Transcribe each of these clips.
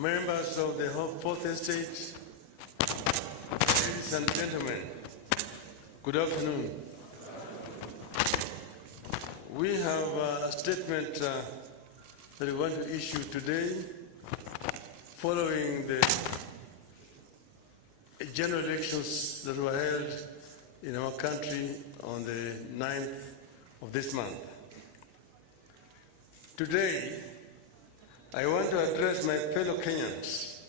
members of the Fourth Estate, ladies and gentlemen, good afternoon. We have a statement that we want to issue today following the general elections that were held in our country on the 9th of this month. Today, I want to address my fellow Kenyans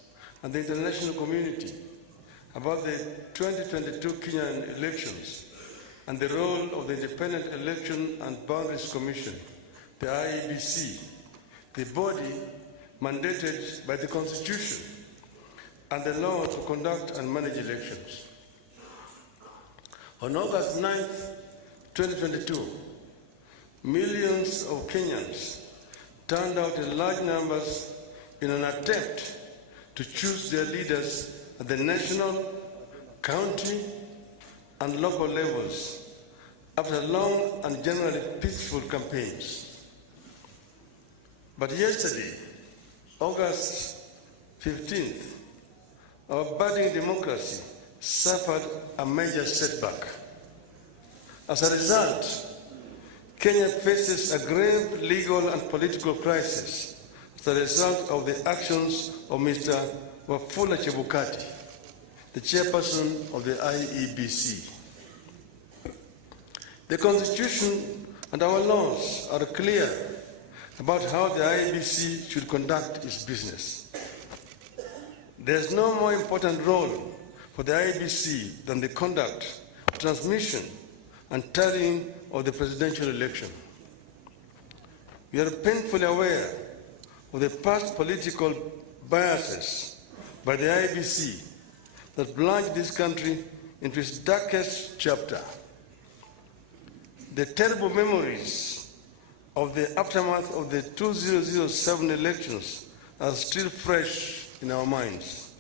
and the international community about the 2022 Kenyan elections and the role of the Independent Election and Boundaries Commission, the IEBC, the body mandated by the Constitution and the law to conduct and manage elections. On August 9th, 2022, millions of Kenyans turned out in large numbers in an attempt to choose their leaders at the national, county, and local levels after long and generally peaceful campaigns. But yesterday, August 15th, our budding democracy suffered a major setback. As a result, Kenya faces a grave legal and political crisis as a result of the actions of Mr. Wafula Chebukati, the chairperson of the IEBC. The Constitution and our laws are clear about how the IEBC should conduct its business. There is no more important role for the IEBC than the conduct, transmission, and tallying of the presidential election. We are painfully aware of the past political biases by the IEBC that plunged this country into its darkest chapter. The terrible memories of the aftermath of the 2007 elections are still fresh in our minds.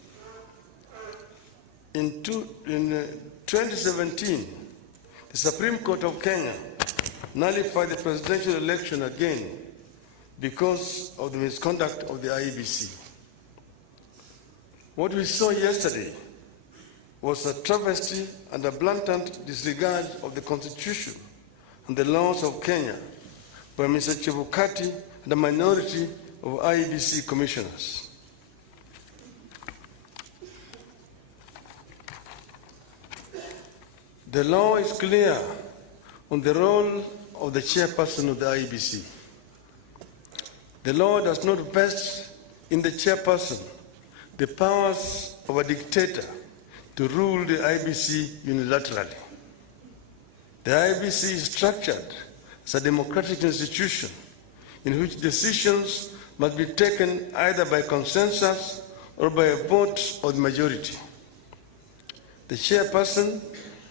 In 2017, the Supreme Court of Kenya nullified the presidential election again because of the misconduct of the IEBC. What we saw yesterday was a travesty and a blatant disregard of the Constitution and the laws of Kenya by Mr. Chebukati and a minority of IEBC commissioners. The law is clear on the role of the chairperson of the IEBC. The law does not vest in the chairperson the powers of a dictator to rule the IEBC unilaterally. The IEBC is structured as a democratic institution in which decisions must be taken either by consensus or by a vote of the majority. The chairperson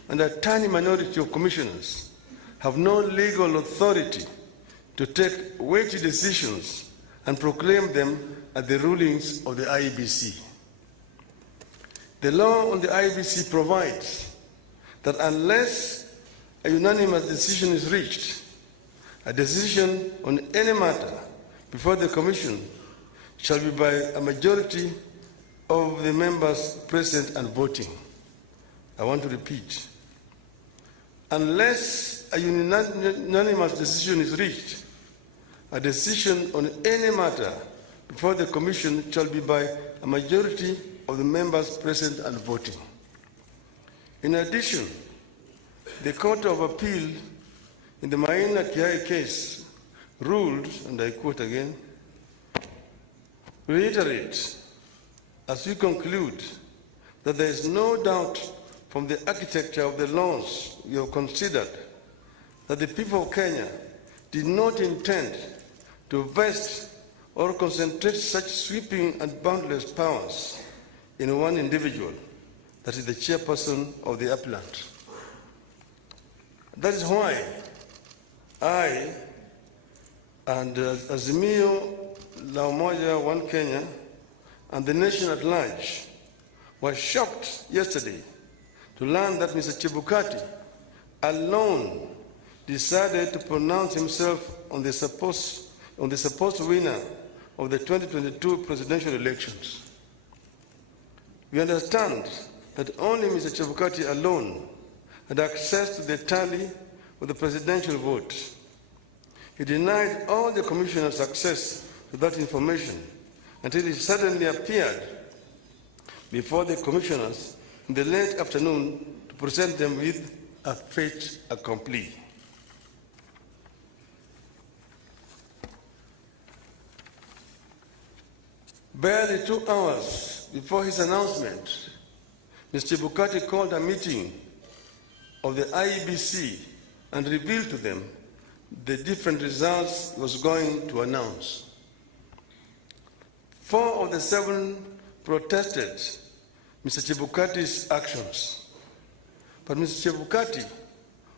and a tiny minority of commissioners have no legal authority to take weighty decisions and proclaim them as the rulings of the IEBC. The law on the IEBC provides that unless a unanimous decision is reached, a decision on any matter before the Commission shall be by a majority of the members present and voting. I want to repeat. Unless a unanimous decision is reached, a decision on any matter before the Commission shall be by a majority of the members present and voting. In addition, the Court of Appeal in the Maina Kiai case ruled, and I quote again, reiterate, as we conclude, that there is no doubt from the architecture of the laws we have considered that the people of Kenya did not intend to vest or concentrate such sweeping and boundless powers in one individual, that is the chairperson of the appellant. That is why I and Azimio La Umoja One Kenya and the nation at large were shocked yesterday to learn that Mr. Chebukati alone decided to pronounce himself on the supposed winner of the 2022 presidential elections. We understand that only Mr. Chebukati alone had access to the tally of the presidential vote. He denied all the commissioners access to that information until he suddenly appeared before the commissioners in the late afternoon to present them with a fait accompli. Barely 2 hours before his announcement, Mr. Chebukati called a meeting of the IEBC and revealed to them the different results he was going to announce. 4 of the 7 protested Mr. Chebukati's actions. But Mr. Chebukati,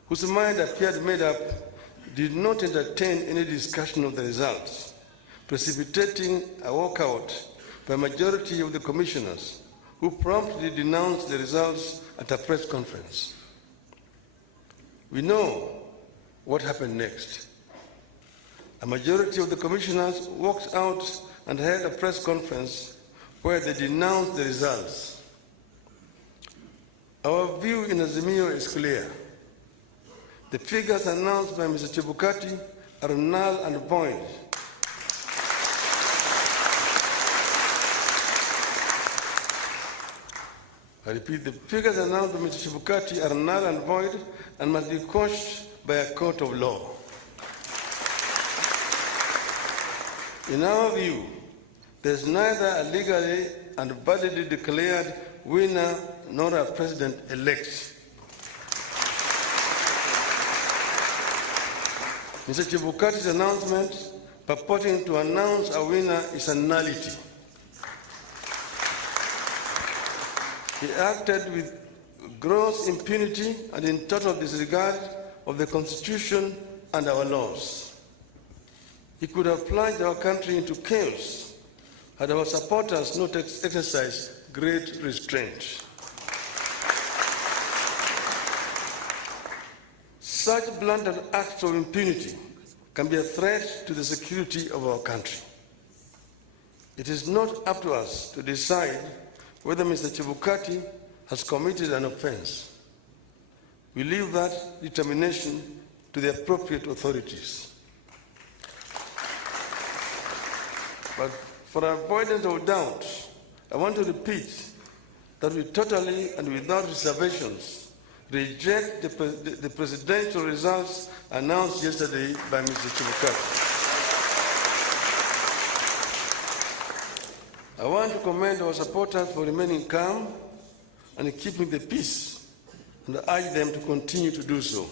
whose mind appeared made up, did not entertain any discussion of the results, precipitating a walkout by a majority of the commissioners, who promptly denounced the results at a press conference. We know what happened next. A majority of the commissioners walked out and held a press conference where they denounced the results. Our view in Azimio is clear. The figures announced by Mr. Chebukati are null and void. I repeat, the figures announced by Mr. Chebukati are null and void and must be quashed by a court of law. In our view, there is neither a legally and validly declared winner nor a president-elect. Mr. Chebukati's announcement purporting to announce a winner is a nullity. He acted with gross impunity and in total disregard of the Constitution and our laws. He could have plunged our country into chaos had our supporters not exercised great restraint. Such blatant acts of impunity can be a threat to the security of our country. It is not up to us to decide whether Mr. Chebukati has committed an offense. We leave that determination to the appropriate authorities. But for avoidance of doubt, I want to repeat that we totally and without reservations reject the presidential results announced yesterday by Mr. Chebukati. I want to commend our supporters for remaining calm and keeping the peace, and I urge them to continue to do so.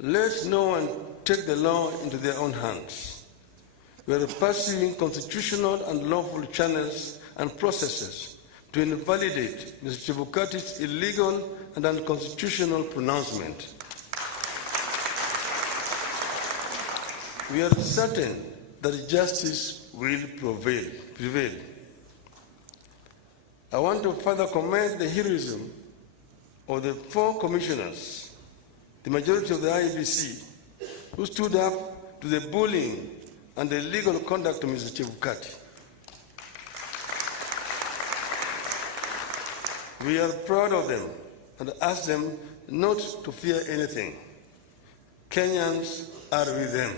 Let no one take the law into their own hands. We are pursuing constitutional and lawful channels and processes to invalidate Mr. Chebukati's illegal and unconstitutional pronouncement. We are certain that justice will prevail. I want to further commend the heroism of the 4 commissioners, the majority of the IEBC, who stood up to the bullying and the illegal conduct of Mr. Chebukati. We are proud of them and ask them not to fear anything. Kenyans are with them.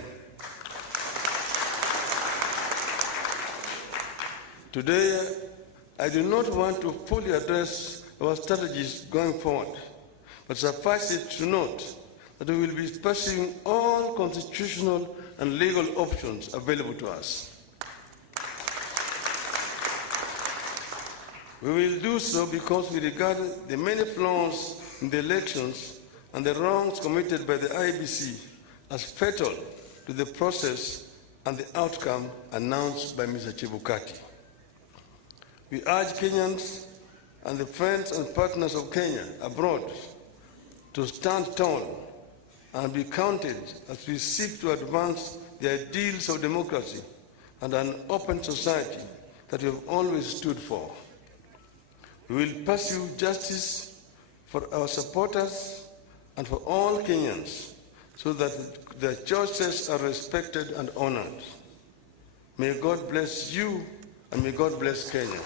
Today, I do not want to fully address our strategies going forward, but suffice it to note that we will be pursuing all constitutional and legal options available to us. We will do so because we regard the many flaws in the elections and the wrongs committed by the IEBC as fatal to the process and the outcome announced by Mr. Chebukati. We urge Kenyans and the friends and partners of Kenya abroad to stand tall and be counted as we seek to advance the ideals of democracy and an open society that we have always stood for. We will pursue justice for our supporters and for all Kenyans so that their choices are respected and honored. May God bless you and may God bless Kenya.